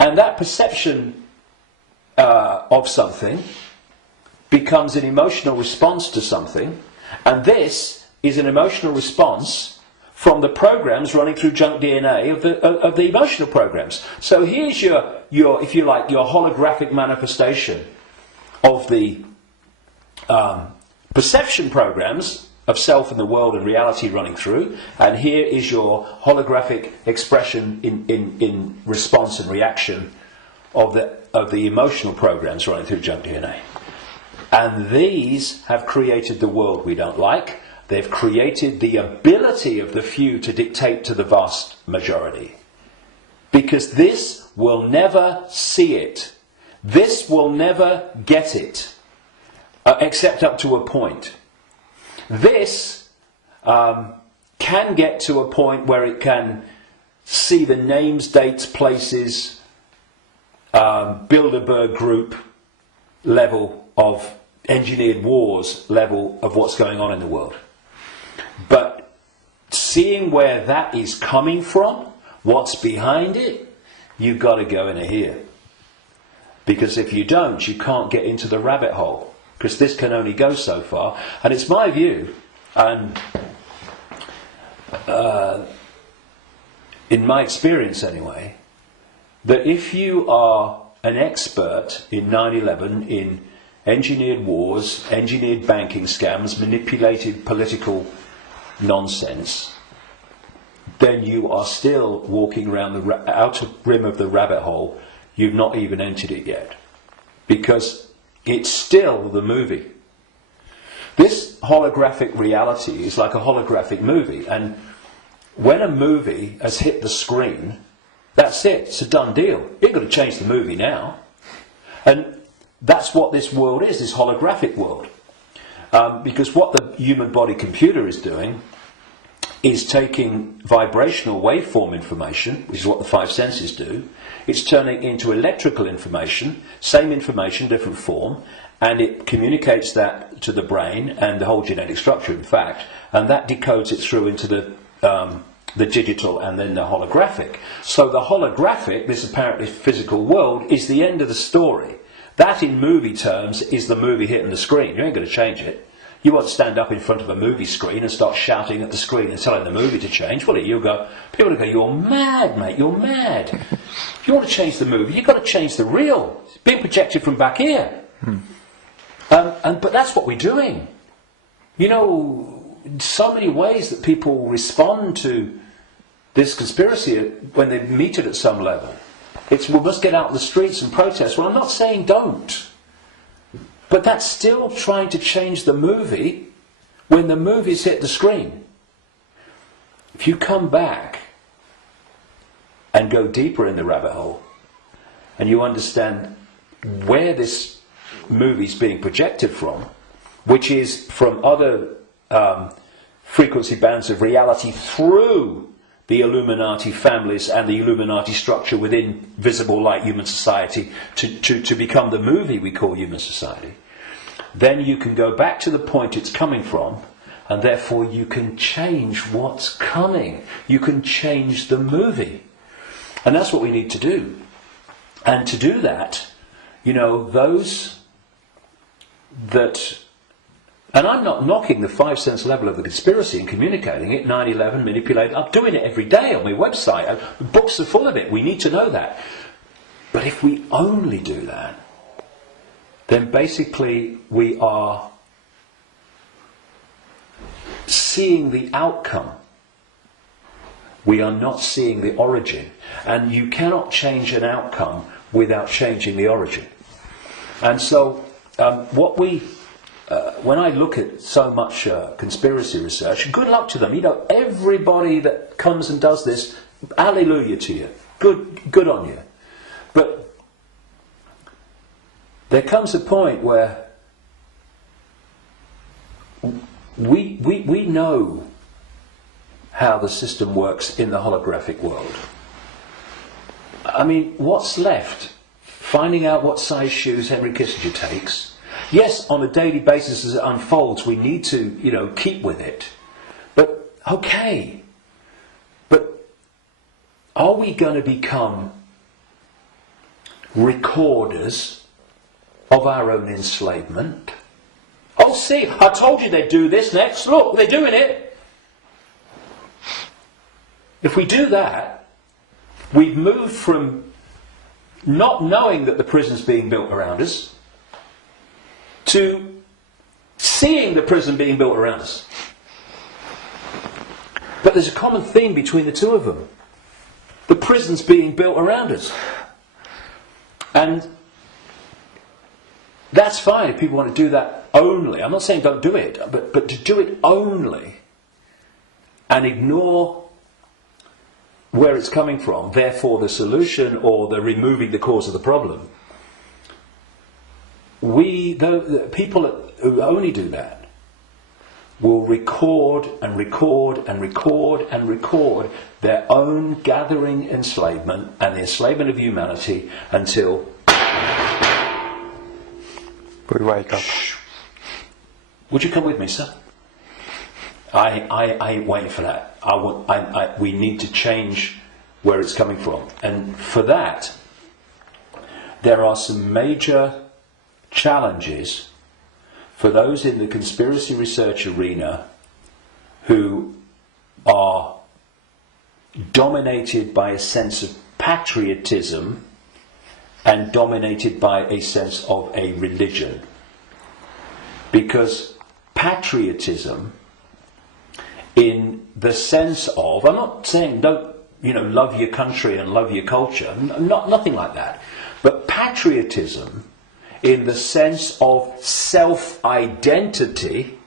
And that perception of something becomes an emotional response to something, and this is an emotional response from the programs running through junk DNA of the emotional programs. So here's your, if you like, your holographic manifestation of the perception programs of self and the world and reality running through, and here is your holographic expression in response and reaction of the emotional programs running through junk DNA. And these have created the world we don't like. They've created the ability of the few to dictate to the vast majority. Because this will never see it. This will never get it. Except up to a point. This can get to a point where it can see the names, dates, places, Bilderberg group level of engineered wars level of what's going on in the world. But seeing where that is coming from, what's behind it, you've got to go in here. Because if you don't, you can't get into the rabbit hole. Because this can only go so far. And it's my view, and in my experience anyway, that if you are an expert in 9/11, in engineered wars, engineered banking scams, manipulated political nonsense, then you are still walking around the outer rim of the rabbit hole. You've not even entered it yet. Because it's still the movie. This holographic reality is like a holographic movie, and when a movie has hit the screen, that's it, it's a done deal. You've got to change the movie now. And that's what this world is, this holographic world. Because what the human body computer is doing is taking vibrational waveform information, which is what the five senses do. It's turning into electrical information, same information, different form, and it communicates that to the brain and the whole genetic structure, in fact, and that decodes it through into the digital and then the holographic. So the holographic, this apparently physical world, is the end of the story. That, in movie terms, is the movie hitting the screen. You ain't going to change it. You won't stand up in front of a movie screen and start shouting at the screen and telling the movie to change, will it? People will go, you're mad, mate, you're mad. If you want to change the movie, you've got to change the reel. It's being projected from back here. But that's what we're doing. You know, so many ways that people respond to this conspiracy when they meet it at some level. It's, we must get out in the streets and protest. Well, I'm not saying don't. But that's still trying to change the movie when the movie's hit the screen. If you come back and go deeper in the rabbit hole, and you understand where this movie's being projected from, which is from other frequency bands of reality through the Illuminati families and the Illuminati structure within visible light human society to become the movie we call human society, then you can go back to the point it's coming from, and therefore you can change what's coming. You can change the movie. And that's what we need to do. And to do that, you know, those that... And I'm not knocking the five sense level of the conspiracy and communicating it, 9/11, manipulating. I'm doing it every day on my website. Books are full of it. We need to know that. But if we only do that, then basically we are seeing the outcome. We are not seeing the origin. And you cannot change an outcome without changing the origin. And so when I look at so much conspiracy research, good luck to them. You know, everybody that comes and does this, hallelujah to you. Good on you. But there comes a point where we know how the system works in the holographic world. I mean, what's left? Finding out what size shoes Henry Kissinger takes. Yes, on a daily basis as it unfolds, we need to, you know, keep with it. But, okay. But are we going to become recorders of our own enslavement. Oh, see, I told you they'd do this next. Look, they're doing it. If we do that, we've moved from not knowing that the prison's being built around us to seeing the prison being built around us. But there's a common theme between the two of them. The prison's being built around us. And that's fine if people want to do that only. I'm not saying don't do it, but to do it only and ignore where it's coming from, therefore the solution or the removing the cause of the problem. The people who only do that will record and record and record and record their own gathering enslavement and the enslavement of humanity until we wake up. Would you come with me, sir? I ain't waiting for that. We need to change where it's coming from. And for that, there are some major challenges for those in the conspiracy research arena who are dominated by a sense of patriotism and dominated by a sense of a religion. Because patriotism, in the sense of, I'm not saying don't, love your country and love your culture, nothing like that. But patriotism, in the sense of self-identity,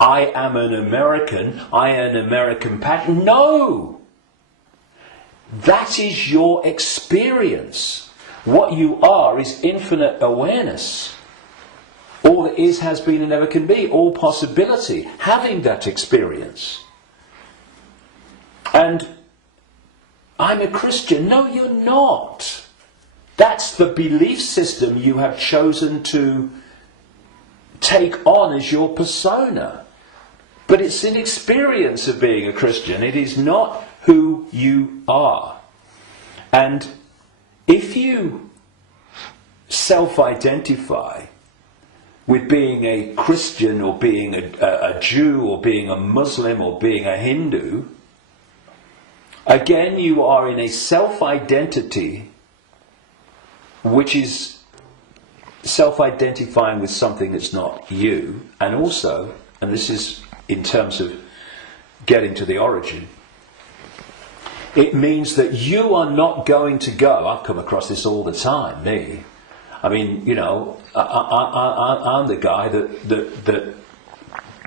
I am an American, I am an American patriot. No! That is your experience. What you are is infinite awareness. All that is, has been, and never can be. All possibility. Having that experience. And I'm a Christian. No, you're not. That's the belief system you have chosen to take on as your persona. But it's an experience of being a Christian. It is not who you are. And if you self-identify with being a Christian or being a Jew or being a Muslim or being a Hindu, again you are in a self-identity which is self-identifying with something that's not you, and also, and this is in terms of getting to the origin, it means that you are not going to go, I've come across this all the time, me. I mean, I'm the guy that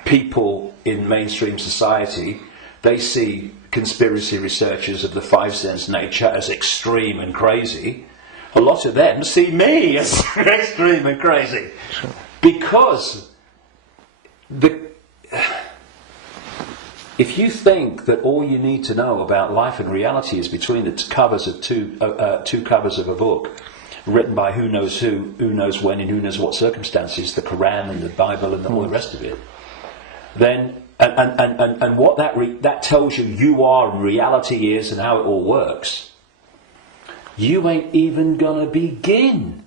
people in mainstream society, they see conspiracy researchers of the five sense nature as extreme and crazy. A lot of them see me as extreme and crazy. Because if you think that all you need to know about life and reality is between the covers of two covers of a book written by who knows when, and who knows what circumstances, the Quran and the Bible and all the rest of it, then and what that tells you are and reality is and how it all works, you ain't even gonna begin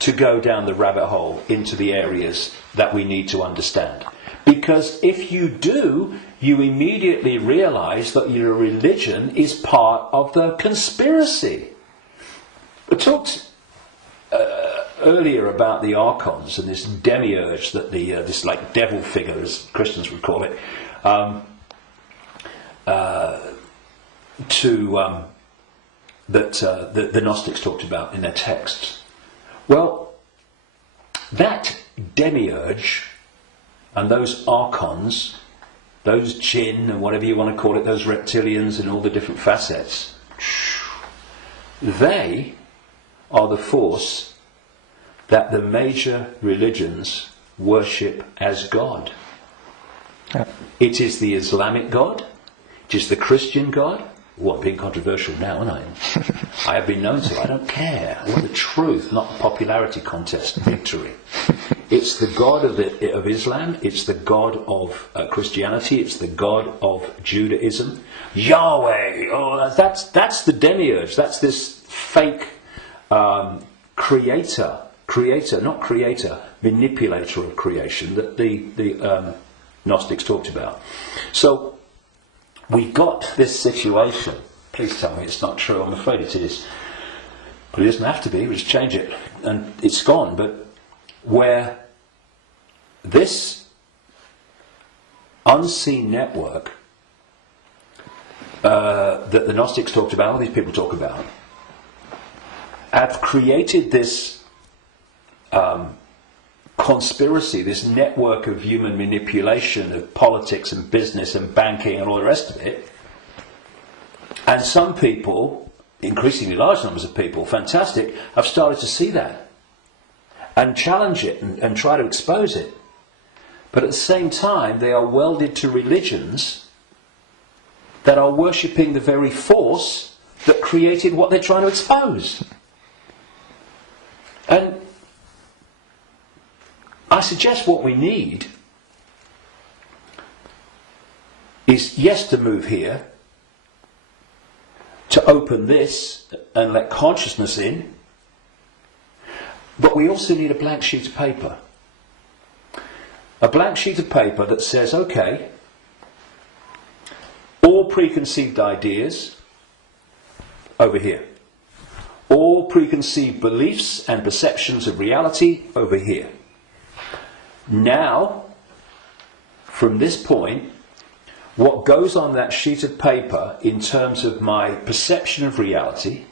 to go down the rabbit hole into the areas that we need to understand. Because if you do, you immediately realise that your religion is part of the conspiracy. I talked earlier about the archons and this demiurge that this like devil figure, as Christians would call it, that the Gnostics talked about in their texts. Well, that demiurge and those archons, those jinn and whatever you want to call it, those reptilians and all the different facets, they are the force that the major religions worship as God. Yeah. It is the Islamic God, it is the Christian God. Well, I'm being controversial now, aren't I? I have been known to. I don't care. I want the truth, not the popularity contest victory. It's the God of Islam, it's the God of Christianity, it's the God of Judaism. Yahweh! Oh, that's the demiurge. That's this fake manipulator of creation that the Gnostics talked about. So we got this situation. Please tell me it's not true. I'm afraid it is. But it doesn't have to be. We just change it. And it's gone. But where this unseen network that the Gnostics talked about, all these people talk about, have created this conspiracy, this network of human manipulation of politics and business and banking and all the rest of it. And some people, increasingly large numbers of people, fantastic, have started to see that and challenge it and try to expose it. But at the same time, they are welded to religions that are worshipping the very force that created what they're trying to expose. And I suggest what we need is, yes, to move here, to open this and let consciousness in, but we also need a blank sheet of paper. A blank sheet of paper that says, okay, all preconceived ideas over here. All preconceived beliefs and perceptions of reality over here. Now, from this point, what goes on that sheet of paper in terms of my perception of reality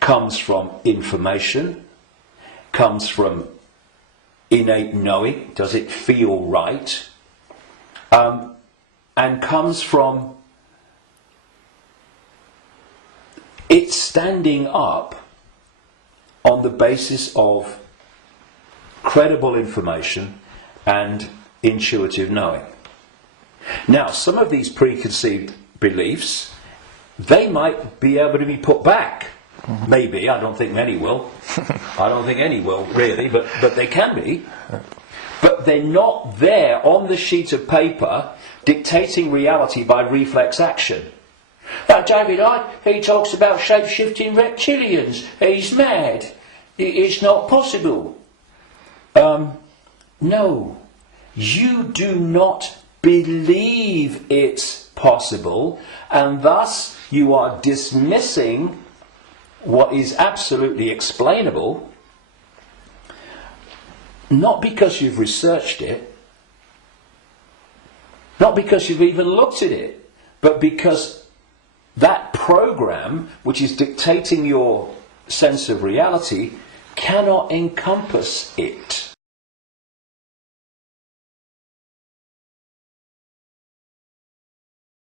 comes from information, comes from innate knowing, does it feel right, and comes from it standing up on the basis of credible information and intuitive knowing. Now, some of these preconceived beliefs, they might be able to be put back. Maybe, I don't think many will. I don't think any will, really, but they can be. But they're not there on the sheet of paper dictating reality by reflex action. Now, David Icke, he talks about shape-shifting reptilians. He's mad. It's not possible. No. You do not believe it's possible, and thus you are dismissing what is absolutely explainable, not because you've researched it, not because you've even looked at it, but because that program, which is dictating your sense of reality, cannot encompass it.